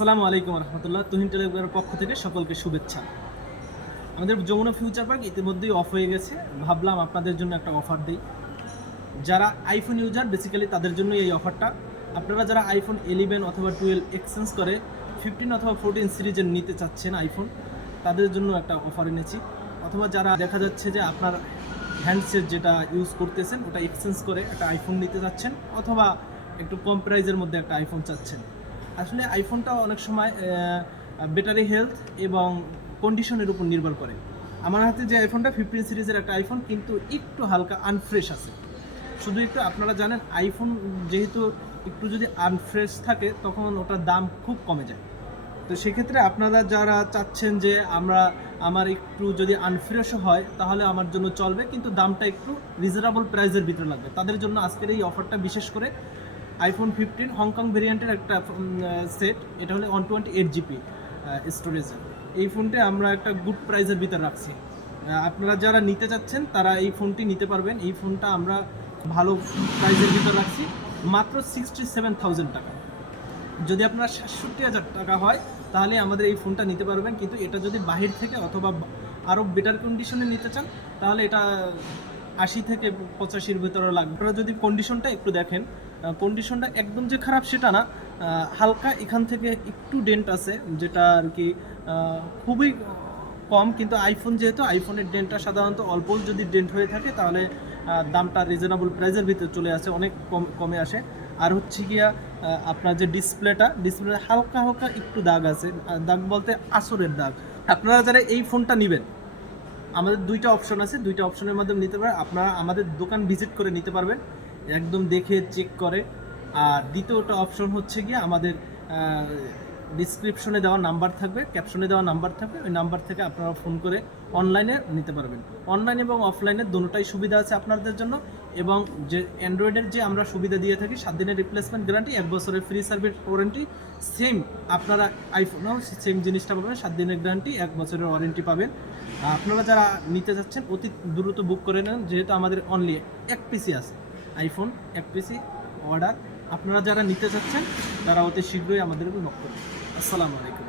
আসসালামু আলাইকুম রহমতুল্লাহ। তুহিন টেলিগ্রামের পক্ষ থেকে সকলকে শুভেচ্ছা। আমাদের যমুনা ফিউচার পার্ক ইতিমধ্যেই অফ হয়ে গেছে। ভাবলাম আপনাদের জন্য একটা অফার দিই। যারা আইফোন ইউজার বেসিক্যালি তাদের জন্য এই অফারটা। আপনারা যারা আইফোন 11 অথবা 12 এক্সচেঞ্জ করে 15 অথবা 14 সিরিজের নিতে চাচ্ছেন আইফোন, তাদের জন্য একটা অফার এনেছি। অথবা যারা দেখা যাচ্ছে যে আপনার হ্যান্ডসেট যেটা ইউজ করতেছেন ওটা এক্সচেঞ্জ করে একটা আইফোন নিতে চাচ্ছেন, অথবা একটু কম প্রাইজের মধ্যে একটা আইফোন চাচ্ছেন। আসলে আইফোনটা অনেক সময় ব্যাটারি হেলথ এবং কন্ডিশনের উপর নির্ভর করে। আমার হাতে যে আইফোনটা 15 সিরিজের একটা আইফোন, কিন্তু একটু হালকা আনফ্রেশ আছে। শুধু একটু আপনারা জানেন আইফোন যেহেতু একটু যদি আনফ্রেশ থাকে তখন ওটার দাম খুব কমে যায়। তো সেক্ষেত্রে আপনারা যারা চাচ্ছেন যে আমার একটু যদি আনফ্রেশও হয় তাহলে আমার জন্য চলবে, কিন্তু দামটা একটু রিজনেবল প্রাইসের ভিতরে লাগবে, তাদের জন্য আজকের এই অফারটা। বিশেষ করে আইফোন 15 হংকং ভেরিয়েন্টের একটা সেট, এটা হলো 128 GB স্টোরেজের। এই ফোনটা আমরা একটা গুড প্রাইসের ভিতরে রাখছি। আপনারা যারা নিতে চাচ্ছেন তারা এই ফোনটি নিতে পারবেন। এই ফোনটা আমরা ভালো প্রাইসের ভিতরে রাখছি, মাত্র 67,000 টাকা। যদি আপনার 67,000 টাকা হয় তাহলে আমাদের এই ফোনটা নিতে পারবেন, কিন্তু এটা যদি বাহির থেকে অথবা আরও বেটার কন্ডিশনে নিতে চান তাহলে এটা 80 থেকে 85-র ভিতরে লাগবে। আপনারা যদি কন্ডিশনটা একটু দেখেন, কন্ডিশনটা একদম যে খারাপ সেটা না, হালকা এখান থেকে একটু ডেন্ট আছে, যেটা আর কি খুবই কম। কিন্তু আইফোন যেহেতু আইফোনের ডেন্টটা সাধারণত অল্প, যদি ডেন্ট হয়ে থাকে তাহলে দামটা রিজনেবল প্রাইসের ভিতরে চলে আসে, অনেক কমে আসে। আর হচ্ছে গিয়া আপনার যে ডিসপ্লেটা হালকা হালকা একটু দাগ আছে, দাগ বলতে আসরের দাগ। আপনারা যারা এই ফোনটা নেবেন, আমাদের দুইটা অপশন আছে, দুইটা অপশনের মাধ্যমে নিতে পারেন। আপনারা আমাদের দোকান ভিজিট করে নিতে পারবেন, একদম দেখে চেক করে। আর দ্বিতীয়টা অপশন হচ্ছে গিয়ে আমাদের ডিসক্রিপশনে দেওয়া নাম্বার থাকবে, ক্যাপশনে দেওয়া নাম্বার থাকবে, ওই নাম্বার থেকে আপনারা ফোন করে অনলাইনে নিতে পারবেন। অনলাইন এবং অফলাইনের দুটোটাই সুবিধা আছে আপনাদের জন্য। এবং যে অ্যান্ড্রয়েডের যে আমরা সুবিধা দিয়ে থাকি 7 দিনের রিপ্লেসমেন্ট গ্যারান্টি, 1 বছরের ফ্রি সার্ভিস ওয়ারেন্টি, সেম আপনারা আইফোনও সেম জিনিসটা পাবেন, 7 দিনের গ্যারান্টি, 1 বছরের ওয়ারেন্টি পাবেন। আপনারা যারা নিতে চাচ্ছেন অতি দ্রুত বুক করে নেন, যেহেতু আমাদের অনলি 1 পিসি আছে আইফোন, 1 পিসি অর্ডার। আপনারা যারা নিতে চাচ্ছেন তারা অতি শীঘ্রই আমাদের নক করবেন। আসসালামু আলাইকুম।